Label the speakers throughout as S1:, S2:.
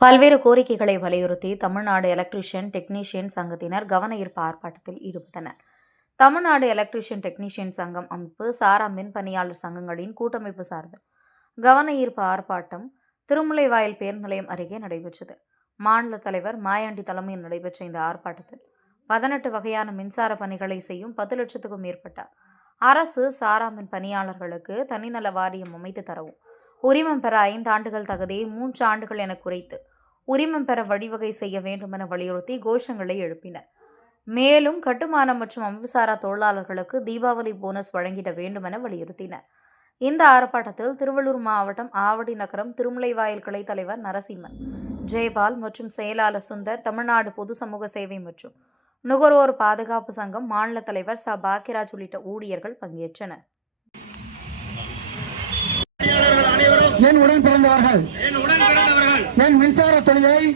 S1: பல்வேறு கோரிக்கைகளை வலியுறுத்தி தமிழ்நாடு எலக்ட்ரிஷியன் டெக்னீஷியன் சங்கத்தினர் கவன ஈர்ப்பு ஆர்ப்பாட்டத்தில் ஈடுபட்டனர். தமிழ்நாடு எலக்ட்ரிஷியன் டெக்னீஷியன் சங்கம் அமைப்பு சாரா மின் பணியாளர் சங்கங்களின் கூட்டமைப்பு சார்பில் கவன ஈர்ப்பு ஆர்ப்பாட்டம் திருமுல்லைவாயல் பேருந்து நிலையம் அருகே நடைபெற்றது. மாநில தலைவர் மாயாண்டி தலைமையில் நடைபெற்ற இந்த ஆர்ப்பாட்டத்தில் பதினெட்டு வகையான மின்சார பணிகளை செய்யும் பத்து லட்சத்துக்கும் மேற்பட்ட அரசு சாரா மின் பணியாளர்களுக்கு தனிநல வாரியம் அமைத்து தரவும் உரிமம் பெற ஐந்து ஆண்டுகள் தகுதியை மூன்று ஆண்டுகள் என குறைத்து உரிமம் பெற வழிவகை செய்ய வேண்டும் என வலியுறுத்தி கோஷங்களை எழுப்பினர். மேலும் கட்டுமானம் மற்றும் அமைப்புசாரா தொழிலாளர்களுக்கு தீபாவளி போனஸ் வழங்கிட வேண்டும் என வலியுறுத்தினர். இந்த ஆர்ப்பாட்டத்தில் திருவள்ளூர் மாவட்டம் ஆவடி நகரம் திருமுலைவாயில் கிளை தலைவர் நரசிம்மன் ஜெயபால் மற்றும் செயலாளர் சுந்தர் தமிழ்நாடு பொது சமூக சேவை மற்றும் நுகர்வோர் பாதுகாப்பு சங்கம் மாநில தலைவர் ச. பாக்கியராஜ் உள்ளிட்ட ஊழியர்கள் பங்கேற்றனர்.
S2: என் உடன் பிறந்தவர்கள்.
S3: என்
S2: மின்சார தொழிலை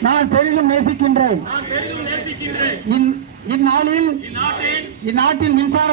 S2: நான் பெரிதும் நேசிக்கின்றேன். இந்நாளில்
S3: இந்நாட்டின்
S2: இந்நாட்டின் மின்சார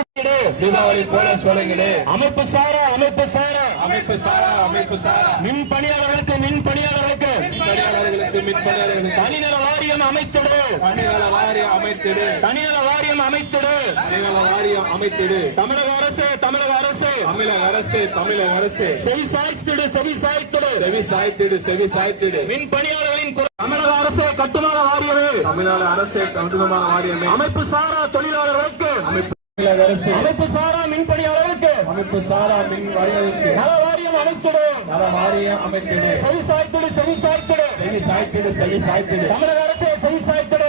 S4: தீபாவளி போனஸ் வழங்குது
S5: அமைப்பு சாரா அமைப்பு சாரா.
S4: அமைப்பு சாரா அமைப்பு சாரா.
S5: மின் பணியாளர்களுக்கு மின் பணியாளர்களுக்கு.
S4: பணியாளர்களுக்கு மின் பணியாளர்களுக்கு.
S5: தனிநல வாரியம் அமைத்திடு.
S4: பணியாள வாரியம் அமைத்திடு.
S5: தனிநல வாரியம் அமைத்திடு.
S4: பணியாள வாரியம் அமைத்திடு.
S5: தமிழக அரசு தமிழக அரசு.
S4: தமிழக அரசு தமிழக அரசு.
S5: செவி சாய்த்திடு செவி சாய்த்திடு.
S4: செவி சாய்த்திடு செவி சாய்த்திடு.
S5: மின் பணியாளர்களின் குரல். தமிழக அரசு கட்டுமான வாரியமே.
S4: தமிழ்நாடு அரசு கட்டுமான வாரியமே.
S5: அமைப்பு சாரா தொழிலாளர்களுக்கு.
S4: தமிழக அரசு.
S5: அமைப்பு சாரா மின் பணியாளர்களுக்கு.
S4: அமைப்பு சாரா மின் வாரியங்களுக்கு
S5: நல வாரியம் அமைத்திடு
S4: நல வாரியம் அமைத்திடு
S5: செவி சாய்த்திடு செவி சாய்த்திடு.
S4: செவி சாய்த்திடு செவி சாய்த்திடு.
S5: தமிழக அரசு செவி சாய்த்திடு.